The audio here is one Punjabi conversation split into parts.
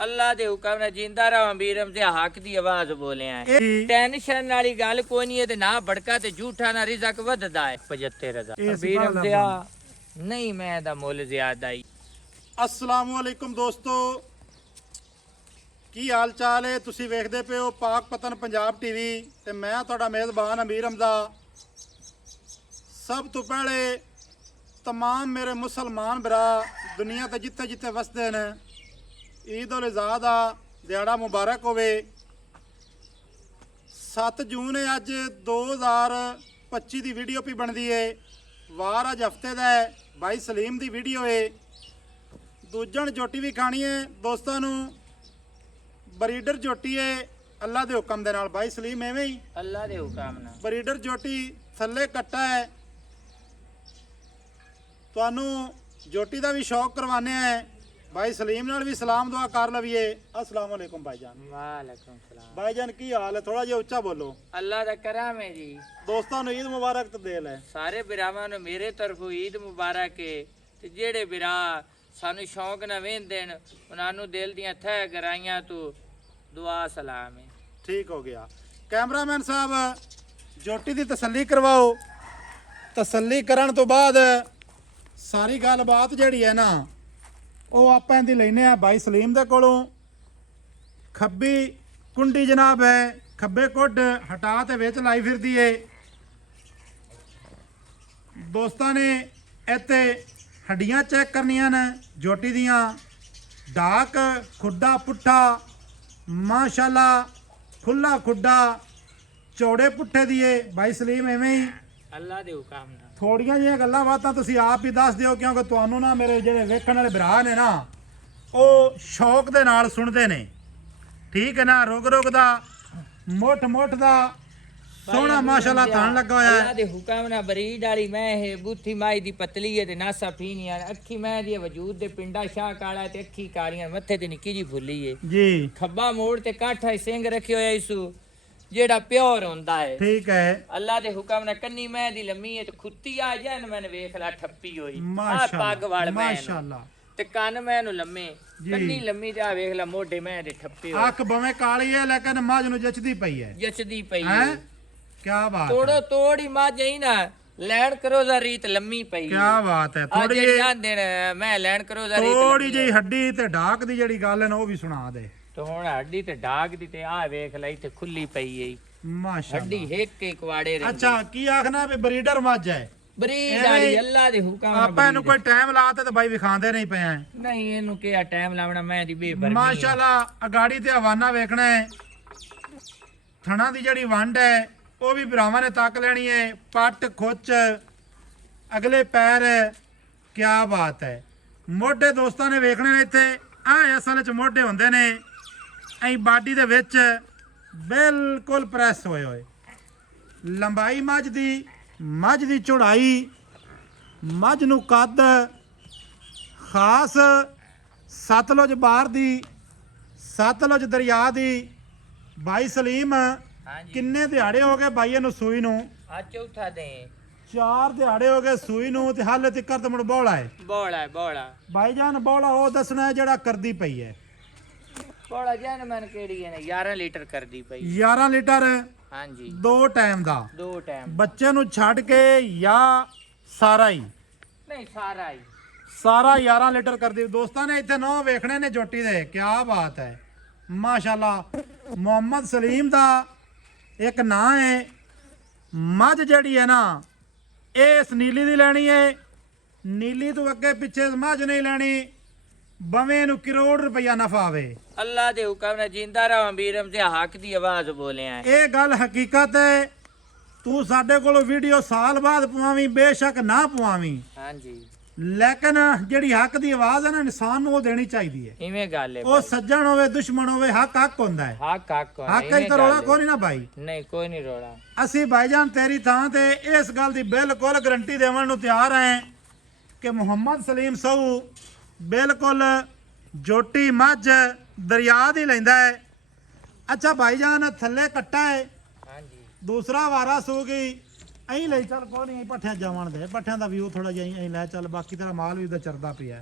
अल्लाह दे हुक्म ने जिंदा रहो अमीरम से हक दी आवाज बोलिया है। टेंशन वाली गल कोई नहीं है ते ना भड़का ते झूठा ना रिज़क वधदा है 75000 अमीरम से नहीं मैं दा मुल ज्यादा ही। अस्सलाम वालेकुम दोस्तों, ਕੀ ਹਾਲ ਚਾਲ ਹੈ। ਤੁਸੀਂ ਵੇਖਦੇ ਪਏ ਹੋ ਪਾਕ ਪਤਨ ਪੰਜਾਬ ਟੀਵੀ ਤੇ ਮੈਂ ਤੁਹਾਡਾ ਮੇਜ਼ਬਾਨ ਅਮੀਰ ਹਮਜ਼ਾ। ਸਭ ਤੋਂ ਪਹਿਲੇ तमाम मेरे मुसलमान भरा दुनिया ते जिथे जिथे वसदे ने ईद उल अज़हा दा दिहाड़ा मुबारक होवे। 7 जून है अज 2025 दी वीडियो भी बनती है। वार अज हफ्ते का है। भाई सलीम दी वीडियो है। दूजन जोटी भी खानी है दोस्तों नू। बरीडर जोटी है अल्लाह दे हुक्म दे नाल। भाई सलीम एवें ही अल्लाह दे हुक्म नाल बरीडर जोटी थल्ले कट्टा है। तुहानू जोटी का भी शौक करवाने हैं। भाई सलीम नाल भी सलाम दुआ कर लवीए। अस्सलाम वालेकुम भाईजान। वालेकुम सलाम भाईजान की हाल है? थोड़ा जिहा उच्चा बोलो। अल्लाह दा करम है जी। दोस्तों नू ईद मुबारक तो दे ले। सारे बिरावां नू मेरे तरफों ईद मुबारक है। ते जेड़े बिरा सानू शौक ना वेंदे न उन्हां नू दिल दियां थै गराइयां तू दुआ सलाम है। ठीक हो गया। कैमरामैन साहब जोटी की तसल्ली करवाओ। तसल्ली करन तो बाद सारी गलबात जिहड़ी है ना वो आपां दी लैने आ भाई सलीम दे कोलों। खब्बी कुंडी जनाब है, खब्बे कुड हटा ते विच लाई फिरदी है। दोस्तां ने इत्थे हड्डियां चेक करनियां ने जोटी दियां। डाक खुड्डा पुट्ठा माशाल्लाह खुला खुड्डा चौड़े पुट्ठे दिए। भाई सलीम एवें ही अल्लाह दे हुक्म नाल थोड़ियां जिहियां गल्लां बातां तुसीं आप ही दस दिओ क्योंकि तुहानू ना मेरे जिहड़े वेखण वाले भरा ने ना वो शौक दे नाल सुणदे ने। ठीक है ना। रुग रुग दा मुठ मुठ दा सोहना माशाल्लाह थान लगा होया है। अल्लाह दे हुक्म नाल बरीड वाली मैं है। बूथी माई दी पतली है ते नासा फीनियां अखी मैं दी वजूद दे पिंडा शाह काला ते अखी कालियां मत्थे ते निक्की जी फुल्ली है जी। खब्बा मोड़ ते काठा सिंह रखे होया इसू जेड़ा प्योर होंदा है। ठीक है। अल्लाह दे हुक्म नाल कन्नी मैं दी लम्मी है ते खुत्ती आ जाए न मैंने वेख ला ठप्पी होई आ माशाल्लाह पग वाल मैं माशाल्लाह ते कान मैं नु लम्मे कन्नी लम्मी ते आ वेख ला मोढे मैं दे ठप्पे होई। अख भवें काली है लेकिन मझ नू जचदी पई है। जचदी पई हैं? है। क्या बात तोड़ो है। तोड़ी मां जई ना लैन करो दा रीत लम्मी पई। क्या बात है। थोड़ी थोड़ी आंदे ने मैं लैन करो दा रीत थोड़ी जी हड्डी ते ढाक दी जेड़ी गल है ना वो भी सुना दे। तो हुण हड्डी ते डाग दी ते आ वेख ला इथे खुली पई है माशाल्लाह। हड्डी एक के कवाड़े रही। अच्छा की आखना भी ब्रीडर मझ है बरीड वाली अल्लाह दे हुक्म नाल ਆਪਾਂ ਇਹਨੂੰ ਕੋਈ ਟਾਈਮ ਲਾਤੇ ਤਾਂ ਬਾਈ ਵਿਖਾਉਂਦੇ ਨਹੀਂ ਪਏ ਆ। नहीं ਇਹਨੂੰ ਕਿਹਾ ਟਾਈਮ ਲਾਵਣਾ ਮੈਂ ਦੀ ਬੇਬਰਮੀ ਮਾਸ਼ਾਅੱਲਾ ਅਗਾੜੀ ਤੇ ਹਵਾਨਾ ਵੇਖਣਾ ਹੈ। ਥਣਾ ਦੀ ਜਿਹੜੀ ਵੰਡ ਹੈ ਉਹ ਵੀ ਭਰਾਵਾਂ ਨੇ ਤੱਕ ਲੈਣੀ ਹੈ। ਪੱਟ ਖੁੱਚ ਅਗਲੇ ਪੈਰ ਕੀ ਬਾਤ ਹੈ। ਮੋਢੇ ਦੋਸਤਾਂ ਨੇ ਵੇਖਣੇ ਨੇ ਇੱਥੇ ਆ ਅਸਲ ਚ ਮੋਢੇ ਹੁੰਦੇ ਨੇ ਐਂ ਬਾਡੀ ਦੇ ਵਿੱਚ ਬਿਲਕੁਲ ਪ੍ਰੈਸ ਹੋਏ ਹੋਏ। ਲੰਬਾਈ ਮੱਝ ਦੀ ਚੌੜਾਈ ਮੱਝ ਨੂੰ ਕੱਦ ਖਾਸ ਸਤਲੁਜ ਬਾਰ ਦੀ ਸਤਲੁਜ ਦਰਿਆ ਦੀ। ਭਾਈ ਸਲੀਮ ਹਾਂਜੀ ਕਿੰਨੇ ਦਿਹਾੜੇ ਹੋ ਗਏ ਬਾਈ ਇਹਨੂੰ ਸੂਈ ਨੂੰ? ਆ ਚੌਥਾ ਦੇ 4 ਦਿਹਾੜੇ ਹੋ ਗਏ ਸੂਈ ਨੂੰ ਤੇ ਹਾਲੇ ਤੱਕ ਤਾਂ ਮੁੜ ਬੋਲਾ ਹੈ। ਬੋਲਾ ਭਾਈ ਜਾਨ ਬੋਲਾ ਉਹ ਦੱਸਣਾ ਹੈ ਜਿਹੜਾ ਕਰਦੀ ਪਈ ਹੈ। ਬੋਲਾ ਜਾਨ ਮਨ ਕਿਹੜੀ ਹੈ 11 ਲੀਟਰ ਕਰਦੀ ਪਈ। 11 ਲੀਟਰ ਹਾਂਜੀ 2 ਟਾਈਮ ਦਾ। 2 ਟਾਈਮ ਬੱਚੇ ਨੂੰ ਛੱਡ ਕੇ ਜਾਂ ਸਾਰਾ ਹੀ? ਨਹੀਂ ਸਾਰਾ ਹੀ ਸਾਰਾ 11 ਲੀਟਰ ਕਰਦੀ। ਦੋਸਤਾਂ ਨੇ ਇੱਥੇ 9 ਵੇਖਣੇ ਨੇ ਜੋਟੀ ਦੇ। ਕੀ ਬਾਤ ਹੈ ਮਾਸ਼ਾਅੱਲਾ। ਮੁਹੰਮਦ ਸਲੀਮ ਦਾ ਇੱਕ ਨਾਂ ਹੈ। ਮੱਝ ਜਿਹੜੀ ਹੈ ਨਾ ਇਹ ਇਸ ਨੀਲੀ ਦੀ ਲੈਣੀ ਹੈ। ਨੀਲੀ ਤੋਂ ਅੱਗੇ ਪਿੱਛੇ ਮੱਝ ਨਹੀਂ ਲੈਣੀ। ਬਵੇਂ ਨੂੰ ਕਰੋੜ ਰੁਪਇਆ ਨਫਾ ਆਵੇ। अल्लाह दे हुक्म नाल जिंदा रहो अमीरम से हक दी आवाज बोलिया है। ਇਹ ਗੱਲ ਹਕੀਕਤ ਹੈ। ਤੂੰ ਸਾਡੇ ਕੋਲੋਂ ਵੀਡੀਓ ਸਾਲ ਬਾਅਦ ਪਵਾਵੀਂ ਬੇਸ਼ੱਕ ਨਾ ਪਵਾਵੀਂ ਹਾਂਜੀ ਲੇਕਿਨ ਜਿਹੜੀ ਹੱਕ ਦੀ ਆਵਾਜ਼ ਹੈ ਨਾ ਇਨਸਾਨ ਨੂੰ ਉਹ ਦੇਣੀ ਚਾਹੀਦੀ ਹੈ। ਇਵੇਂ ਗੱਲ ਹੈ ਉਹ ਸੱਜਣ ਹੋਵੇ ਦੁਸ਼ਮਣ ਹੋਵੇ ਹੱਕ ਹੁੰਦਾ ਹੈ। ਹੱਕ ਹੱਕ ਹੀ ਤਾਂ ਰੋਲਾ ਕੋਈ ਨਾ ਭਾਈ। ਨਹੀਂ ਕੋਈ ਨਹੀਂ ਰੋਲਾ। ਅਸੀਂ ਭਾਈਜਾਨ ਤੇਰੀ ਥਾਂ ਤੇ ਇਸ ਗੱਲ ਦੀ ਬਿਲਕੁਲ ਗਰੰਟੀ ਦੇਵਣ ਨੂੰ ਤਿਆਰ ਹਾਂ ਕਿ ਮੁਹੰਮਦ ਸਲੀਮ ਸਹੂ ਬਿਲਕੁਲ ਜੋਟੀ ਮੱਝ ਦਰਿਆ ਦੀ ਲੈਂਦਾ ਹੈ। ਅੱਛਾ ਭਾਈਜਾਨ ਥੱਲੇ ਕੱਟਾ ਹੈ। ਹਾਂਜੀ दूसरा वारा सो गई अं ले चल कोई नहीं पट्ठिया जावन दे पट्ठिया का व्यू थोड़ा जिहा अं लै चल बाकी तेरा माल भी चरदा पिया।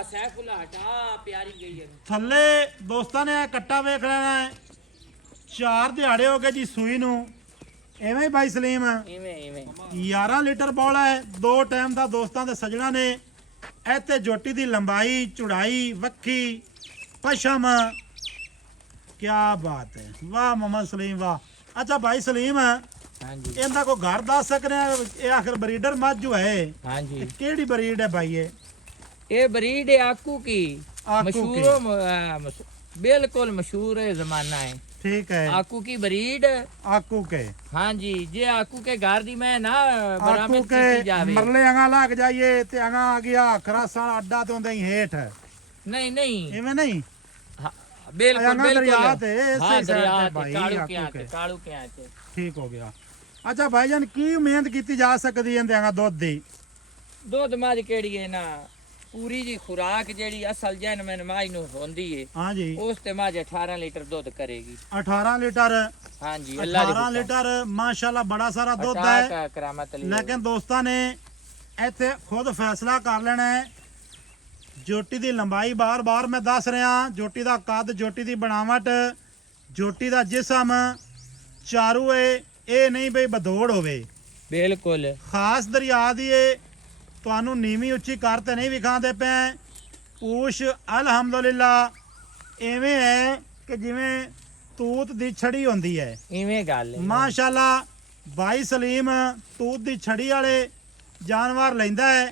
ਆ ਸੈਫੁੱਲਾ ਹਟਾ ਪਿਆਰੀ ਗਈ ਹੈ ਥੱਲੇ ਦੋਸਤਾਂ ਨੇ ਇਹ ਕੱਟਾ ਵੇਖ ਲੈਣਾ ਹੈ 4 ਦਿਹਾੜੇ ਹੋ ਗਏ ਜੀ ਸੂਈ ਨੂੰ ਐਵੇਂ ਹੀ ਬਾਈ ਸਲੀਮ ਇਵੇਂ 11 ਲੀਟਰ ਬੋਲ ਹੈ 2 ਟਾਈਮ ਦਾ ਦੋਸਤਾਂ ਦੇ ਸੱਜਣਾ ਨੇ ਇੱਥੇ ਜੋਟੀ ਦੀ ਲੰਬਾਈ ਚੌੜਾਈ ਵੱਖੀ ਪਸ਼ਮ ਕੀ ਬਾਤ ਹੈ ਵਾਹ ਮੁਹੰਮਦ ਸਲੀਮ ਵਾਹ ਅੱਛਾ ਭਾਈ ਸਲੀਮ ਹਾਂਜੀ ਇਹਦਾ ਕੋਈ ਘਰ ਦੱਸ ਸਕਦੇ ਆ ਇਹ ਆਖਰ ਬਰੀਡਰ ਮੱਝ ਹੈ ਹਾਂਜੀ ਕਿਹੜੀ ਬਰੀਡ ਹੈ ਭਾਈ ये ब्रीड है आकू की आकू मशहूर बिल्कुल मशहूर है जमाना है ठीक है आकू की ब्रीड आकू के हाँ जी जे आकू के घर दी मैं ना आकू बरामद के की जावे मरले अंगा लग जाइए ते अंगा आ गया खरासा अड्डा तो ही हेठ है नहीं नहीं इਵੇਂ नहीं हाँ, बिल्कुल अंगा बिल्कुल दरिया थे हाँ इसे दरिया साइड थे, भाई कालू के यहाँ थे ठीक हो गया अच्छा भाईजान की उम्मीद की जा सकती है अंगा दुध दी दुध मझ केड़ी है ना पूरी जी खुराक जेड़ी असल जैन मैन माई नु होंदी है हाँ जी उस ते मझ 18 लीटर दूध करेगी 18 लीटर हाँ जी अल्लाह दी 18 हुक्म। लीटर माशाल्लाह बड़ा सारा दुध अटा है का करामत अली लेकिन ਦੋਸਤਾਂ ਨੇ ਇੱਥੇ ਖੁਦ ਫੈਸਲਾ ਕਰ ਲੈਣਾ ਹੈ ਜੋਟੀ ਦੀ ਲੰਬਾਈ ਬਾਰ-ਬਾਰ ਮੈਂ ਦੱਸ ਰਿਹਾ ਜੋਟੀ ਦਾ ਕੱਦ ਜੋਟੀ ਦੀ ਬਣਾਵਟ ਜੋਟੀ ਦਾ ਜਿਸਮ ਚਾਰੂ ਏ ਇਹ ਨਹੀਂ ਬਈ ਬਦੋੜ ਹੋਵੇ बिल्कुल ਖਾਸ ਦਰਿਆ ਦੀ ਏ ਤੁਹਾਨੂੰ ਨੀਵੀਂ ਉੱਚੀ ਕਰ ਤੇ ਨਹੀਂ ਵਿਖਾਉਂਦੇ ਪਏ ਪੂਛ ਅਲਹਮਦੁਲਿਲਾ ਐਵੇਂ ਹੈ ਕਿ ਜਿਵੇਂ ਤੂਤ ਦੀ ਛੜੀ ਹੁੰਦੀ ਹੈ इवें गल है ਮਾਸ਼ਾਅੱਲਾ ਭਾਈ ਸਲੀਮ ਤੂਤ ਦੀ ਛੜੀ ਵਾਲੇ ਜਾਨਵਰ ਲੈਂਦਾ ਹੈ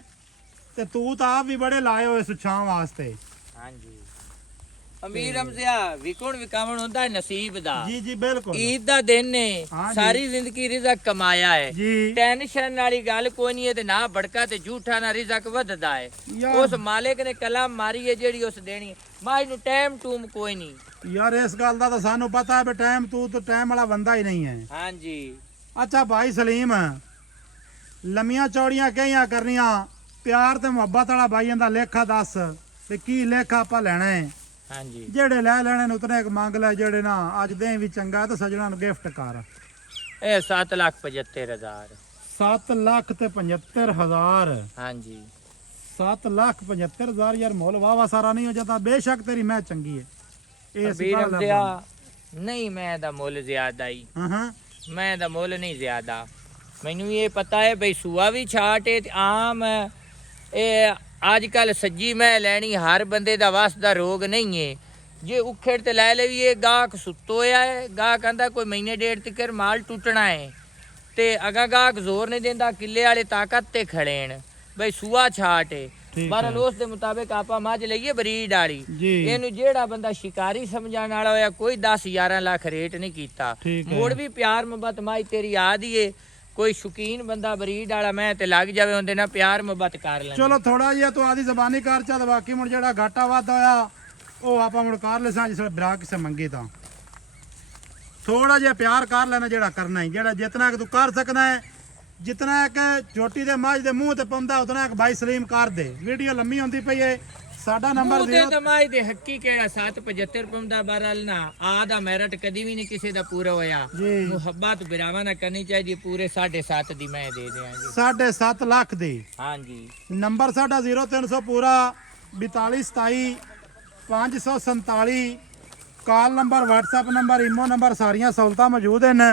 ਤੇ ਤੂਤ ਆਪ ਵੀ ਬੜੇ ਲਾਏ ਹੋਏ ਸੁਛਾਂ ਵਾਸਤੇ हाँ जी अमीर हमज़ा विकुण विकावण होता है नसीब दा ਜੀ ਜੀ ਬਿਲਕੁਲ ईद दा दिन ने हाँ जी। सारी जिंदगी रिज़क कमाया है ਜੀ टेंशन वाली गल कोई नहीं है ते ना भड़का ते झूठा ना रिज़क वधदा है यार। उस मालिक ने कलम मारी है जेड़ी उस देनी माई नु टाइम टूम कोई नहीं ਯਾਰ ਇਸ ਗੱਲ ਦਾ ਤਾਂ ਸਾਨੂੰ ਪਤਾ ਹੈ ਵੀ ਟਾਈਮ ਤੂਤ ਟਾਈਮ ਵਾਲਾ ਬੰਦਾ ਹੀ ਨਹੀਂ ਹੈ हाँ जी ਅੱਛਾ ਭਾਈ ਸਲੀਮ ਲੰਮੀਆਂ ਚੌੜੀਆਂ ਕਹੀਆਂ ਕਰਨੀਆਂ ਪਿਆਰ ਤੇ ਮੁਹੱਬਤ ਵਾਲਾ ਭਾਈਆਂ ਦਾ ਲੇਖਾ ਦੱਸ ਵੀ ਕੀ ਲੇਖਾ ਆਪਾਂ ਲੈਣਾ ਹੈ हाँ जी ਜਿਹੜੇ ਲੈ ਲੈਣੇ ਨੇ ਉਤਨੇ ਇੱਕ ਮੰਗ ਲੈ ਜਿਹੜੇ ਨਾ ਅੱਜ ਦੇ ਵੀ ਚੰਗਾ ਤੇ ਸਜਣਾ ਨੂੰ ਗਿਫਟ ਕਰ ए 7,75,000 7 ਲੱਖ ਤੇ 75,000 हाँ जी 7 ਲੱਖ 75,000 ਯਾਰ ਮੁੱਲ ਵਾਵਾ ਸਾਰਾ ਨਹੀਂ ਹੋ ਜਾਂਦਾ ਬੇਸ਼ੱਕ ਤੇਰੀ ਮੈਂ ਚੰਗੀ ਹੈ ਇਹ अमीर हमज़ा नहीं मैं दा मुल ज्यादा ही ਹਾਂ मैं दा मुल नहीं ज्यादा मैनू ये पता है भाई सूआ भी छाट है ते आम ए अजकल सज्जी मैं लैनी हर बंदे दा वस दा रोग नहीं है जे उखेड़ ते लै लवीए गाहक सुत्तो होया है गाहक आंदा कोई महीने डेढ़ तक माल टूटना है ते अगा गाहक जोर नहीं देंदा किले वाले ताकत ते खड़े न भाई सूआ छाट है ठीक पर है। उस दे मुताबिक आपा मझ लईए बरीड वाली जी ਇਹਨੂੰ ਜਿਹੜਾ ਬੰਦਾ ਸ਼ਿਕਾਰੀ ਸਮਝਣ ਵਾਲਾ ਹੋਇਆ ਕੋਈ 10-11 ਲੱਖ ਰੇਟ ਨਹੀਂ ਕੀਤਾ ਠੀਕ ਹੈ। ਮੋੜ ਵੀ ਪਿਆਰ ਮੁਹੱਬਤ ਮਾਈ ਤੇਰੀ ਯਾਦ ਹੀ ਏ ਕੋਈ ਸ਼ੌਕੀਨ ਬੰਦਾ ਬਰੀਡ ਵਾਲਾ ਮੈਂ ਤੇ ਲੱਗ ਜਾਵੇ ਉਹਦੇ ਨਾਲ ਪਿਆਰ ਮੁਹੱਬਤ ਕਰ ਲੈਂਦਾ ਚਲੋ ਥੋੜਾ ਜਿਹਾ ਤੂੰ ਆਦੀ ਜ਼ਬਾਨੀ ਕਰ ਚਾ ਤੇ ਬਾਕੀ ਹੁਣ ਜਿਹੜਾ ਘਾਟਾ ਵਾਧਾ ਹੋਇਆ ਉਹ ਆਪਾਂ ਹੁਣ ਕਰ ਲੈਸਾਂ ਜਿਸ ਵੇਲੇ ਬਰਾ ਕਿਸੇ ਮੰਗੇ ਤਾਂ ਥੋੜਾ ਜਿਹਾ ਪਿਆਰ ਕਰ ਲੈਣਾ ਜਿਹੜਾ ਕਰਨਾ ਹੈ ਜਿਹੜਾ ਜਿਤਨਾ ਕਿ ਤੂੰ ਕਰ ਸਕਦਾ ਹੈ ਜਿਤਨਾ ਇੱਕ ਛੋਟੀ ਦੇ ਮਾਝ ਦੇ ਮੂੰਹ ਤੇ ਪਾਉਂਦਾ ਉਤਨਾ ਇੱਕ ਭਾਈ ਸਲੀਮ ਕਰ ਦੇ ਵੀਡੀਓ ਲੰਮੀ ਹੁੰਦੀ ਪਈ ਏ ਸਾਡਾ ਨੰਬਰ ਉਹਦੇ ਦਮਾਈ ਦੇ ਹੱਕੀ ਕਿਹੜਾ 775 ਪਾਉਂਦਾ ਬਹਰਲ ਨਾ ਆ ਦਾ ਮੈਰਿਟ ਕਦੀ ਵੀ ਨਹੀਂ ਕਿਸੇ ਦਾ ਪੂਰਾ ਹੋਇਆ ਜੀ ਮੁਹੱਬਤ ਬਿਰਾਵਾ ਨਾ ਕਰਨੀ ਚਾਹੀਦੀ ਪੂਰੇ 7.5 ਦੀ ਮੈਂ ਦੇ ਦਿਆਂਗੀ 7.5 ਲੱਖ ਦੀ ਹਾਂਜੀ ਨੰਬਰ ਸਾਡਾ 0300 ਪੂਰਾ 4227 547 call number WhatsApp number imo number ਸਾਰੀਆਂ ਸਹੂਲਤਾਂ ਮੌਜੂਦ ਹਨ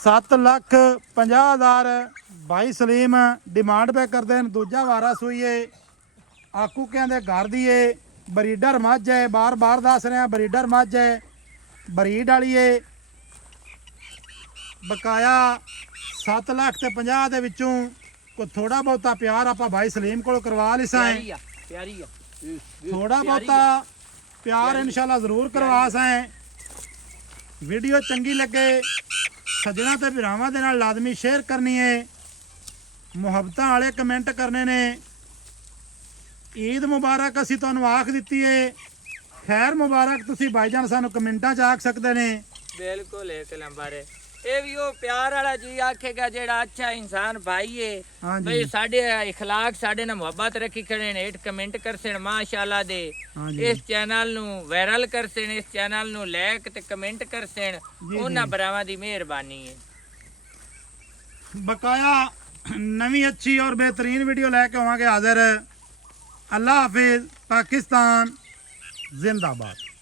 7,50,000 ਭਾਈ ਸਲੀਮ ਡਿਮਾਂਡ ਪੇ ਕਰਦੇ ਨੇ ਦੂਜਾ ਵਾਰਾ ਸੂਈਏ ਆਕੂ ਕਹਿੰਦੇ ਘਰ ਦੀ ਏ ਬਰੀਡਰ ਮੱਝ ਹੈ ਬਾਰ-ਬਾਰ ਦੱਸ ਰਿਹਾ ਬਰੀਡਰ ਮੱਝ ਹੈ ਬਰੀਡ ਵਾਲੀ ਏ ਬਕਾਇਆ 7 ਲੱਖ ਤੇ 50 ਦੇ ਵਿੱਚੋਂ ਕੋਈ ਥੋੜਾ ਬਹੁਤਾ ਪਿਆਰ ਆਪਾਂ ਭਾਈ ਸਲੀਮ ਕੋਲ ਕਰਵਾ ਲਿਸਾਂ ਪਿਆਰੀ ਆ ਥੋੜਾ ਬਹੁਤਾ ਪਿਆਰ ਇਨਸ਼ਾਅੱਲਾ ਜ਼ਰੂਰ ਕਰਵਾ ਸਾਂ ਵੀਡੀਓ ਚੰਗੀ ਲੱਗੇ ਸੱਜਣਾ ਤੇ ਭਰਾਵਾਂ ਦੇ ਨਾਲ ਲਾਜ਼ਮੀ ਸ਼ੇਅਰ ਕਰਨੀ ਹੈ ਮੁਹੱਬਤਾਂ ਵਾਲੇ ਕਮੈਂਟ ਕਰਨੇ ਨੇ ਈਦ ਮੁਬਾਰਕ ਅਸੀਂ ਤੁਹਾਨੂੰ ਆਖ ਦਿੱਤੀ ਹੈ ਖੈਰ ਮੁਬਾਰਕ ਤੁਸੀਂ ਭਾਈਜਾਨ ਸਾਨੂੰ ਕਮੈਂਟਾਂ 'ਚ ਆਖ ਸਕਦੇ ਨੇ ਬਿਲਕੁਲ ਇੱਕ ਨੰਬਰ ਹੈ ਇਹ ਵੀ ਉਹ ਪਿਆਰ ਵਾਲਾ ਜੀ ਆਖੇਗਾ ਜਿਹੜਾ ਅੱਛਾ ਇਨਸਾਨ ਭਾਈ ਹੈ ਹਾਂਜੀ ਬਈ ਸਾਡੇ اخلاق ਸਾਡੇ ਨਾਲ ਮੁਹੱਬਤ ਰੱਖੀ ਖੜੇ ਨੇ ਹੇਠ ਕਮੈਂਟ ਕਰਸਣ ਮਾਸ਼ਾਅੱਲਾ ਦੇ ਹਾਂਜੀ ਇਸ ਚੈਨਲ ਨੂੰ ਵਾਇਰਲ ਕਰਸਣ ਇਸ ਚੈਨਲ ਨੂੰ ਲਾਇਕ ਤੇ ਕਮੈਂਟ ਕਰਸਣ ਜੀ, ਉਹਨਾਂ ਜੀ। ਬਰਾਵਾਂ ਦੀ ਮਿਹਰਬਾਨੀ ਹੈ ਬਕਾਇਆ ਨਵੀਂ ਅੱਛੀ ਔਰ ਬਿਹਤਰੀਨ ਵੀਡੀਓ ਲੈ ਕੇ ਆਵਾਂਗੇ ਹਾਜ਼ਰ अल्लाह हाफिज। पाकिस्तान जिंदाबाद।